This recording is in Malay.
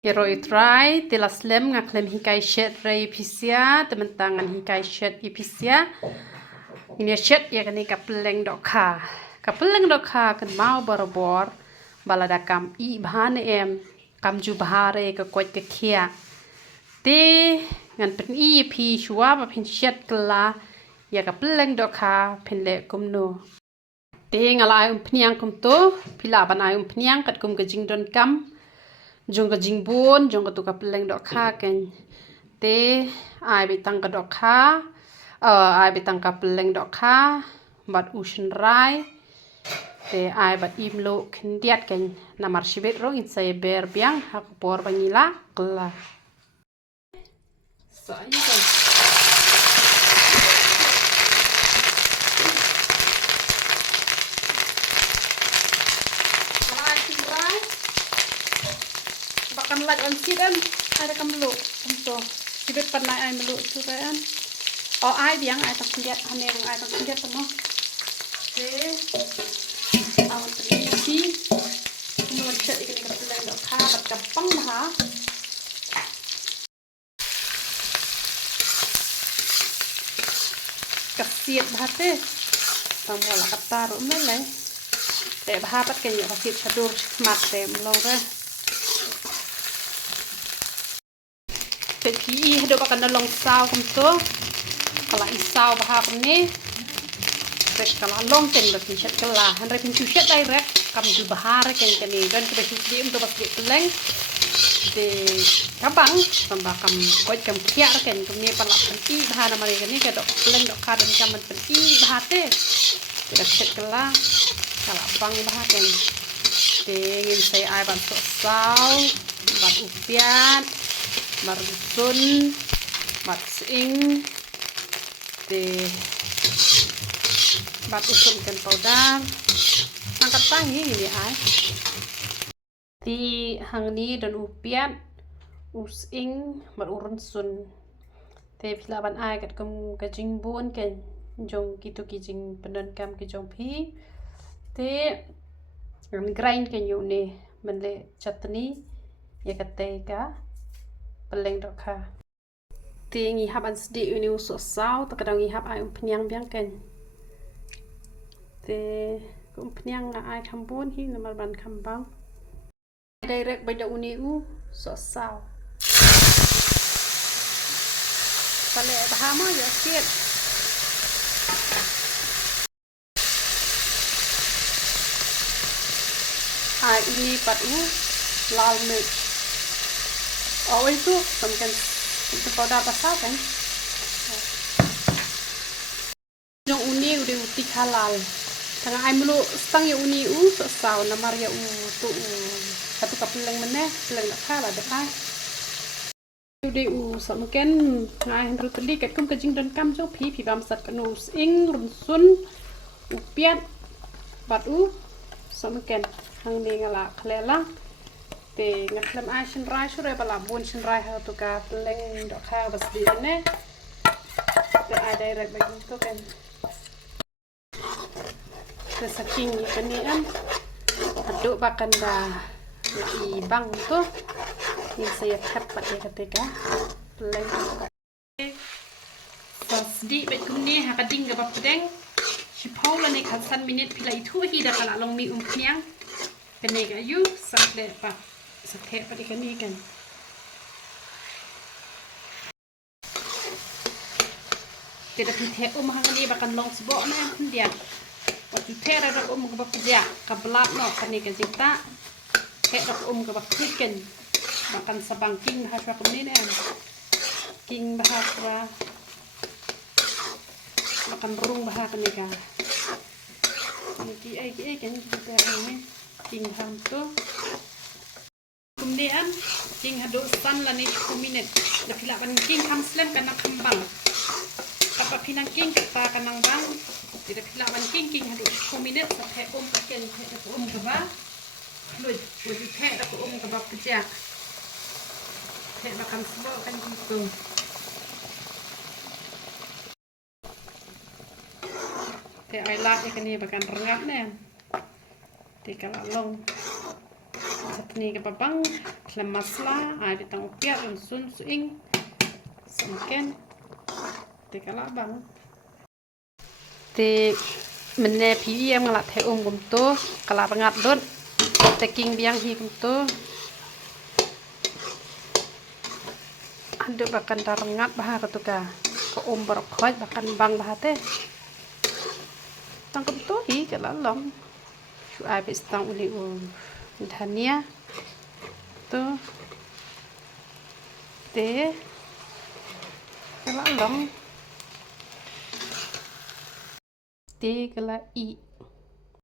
Kiro try tilas lem ngaklem hikai shed ray pisia tementangan hikai shed ipisia ini shed ya kani kapeleng dokha kan mau borobor balada kam i bahane em kam ju bahare ke kot ke kia te ngan pen i pi shua ba pin shed kala ya kapeleng dokha penle kumno te ngala pniang kumto pila banai pniang kat kum ke jingdon kam jong ka jingbon jong ka tuka peleng dok kha ken te ai bitang ka dok kha ai bitang ka peleng dok kha bat ushin rai te ai bat imlo ken diat ken namar shibet ro in sai ber biang hak por bangila kla so ayo kan kan lagi on sidan ada kamlu untuk sibet pernah ai melu suran oh ai biang ai tak lihat ane ai tak lihat semua awal terisi menurut saya ikan kebetulan dok kabat gampang bah kasiat bahate tamu lah katar meleng te bahapat kenya kasiat sadur smart tem longer Teki hidup akan dalam saw kumto kalau isau bahap ni terus kalau long ten berarti chat kelah henry pintu chat direct kamu ju bahar kan ni dan kita suci untuk pakai peleng de kabang tambah kam koi kam kiar kan kami palak penti bahana mari kan ni kedok peleng dok kadan kaman penti bahate kita chat kelah kalau bang bahar kan de ingin saya ai ban saw ban upiat marsun matsing de bat usum kan powder angkat tangi ini ai di hang ni dan upiat using marurun sun te pilaban ai kat kum kajing bon kan jong kitu kijing penden kam ki jong pi te grind kan yu ne menle chutney ya kateka peleng dok kha tingi haban sedi uni uso saw takadang ihap ai pnyang biang ken te pnyang na ai kambon hi namal ban kambang direct by the uni u so saw pale bahama ya siet ai ini pat u lal mic awal itu kemudian itu powder pasal kan yang uni udah utik halal tengah ai melu stang ya uni sesau namar ya tu satu kapeleng meneh peleng nak khala dak ai udah samken ngai henru tadi kat kum kajing dan kam jo pi bam sat kanus ing runsun upiat bat samken hang ni ngala khlela te ngaklem ai shin rai shure bala bun shin rai ha to ka leng dok kha bas di ne te ai direct bagi to kan te saking ni an aduk bakan da i bang to ni saya cepat ya ketika leng sasdi bet kumni ha kading ga bapdeng si paula ne khasan minute pila itu hi da kala long mi umkniang penega yu sakle pa sakhe pa ikan ni kan tidak pithe hangani bakan long sbo na dia waktu tera rak ke bakja kablat no kan ni kan cinta he rak ke baktiken makan sabang king bahasa ni ne king bahasa makan rung bahasa ni kan ni ai kan kita ni king ham tu kemudian king haduk stan la ni 2 minit da pila ban king ham slam kana kembang apa pinang king kata kanang bang tidak pila ban king haduk 2 minit sampai paken ke ba lui ke ke ba kerja ke makan semua kan gitu te ai la ni bakan rengat ne te kala long Ni ke babang klem masla bitang upiat sun suing samken te kala bang te mene pi em ngala the gum tu kala bangat dot te king biang hi gum tu ande bakan tarangat bah ka tu ka ko barok khoj bakan bang bah te tang gum tu hi kala long shu ai bis tang uli dhania tu te kala long te kala i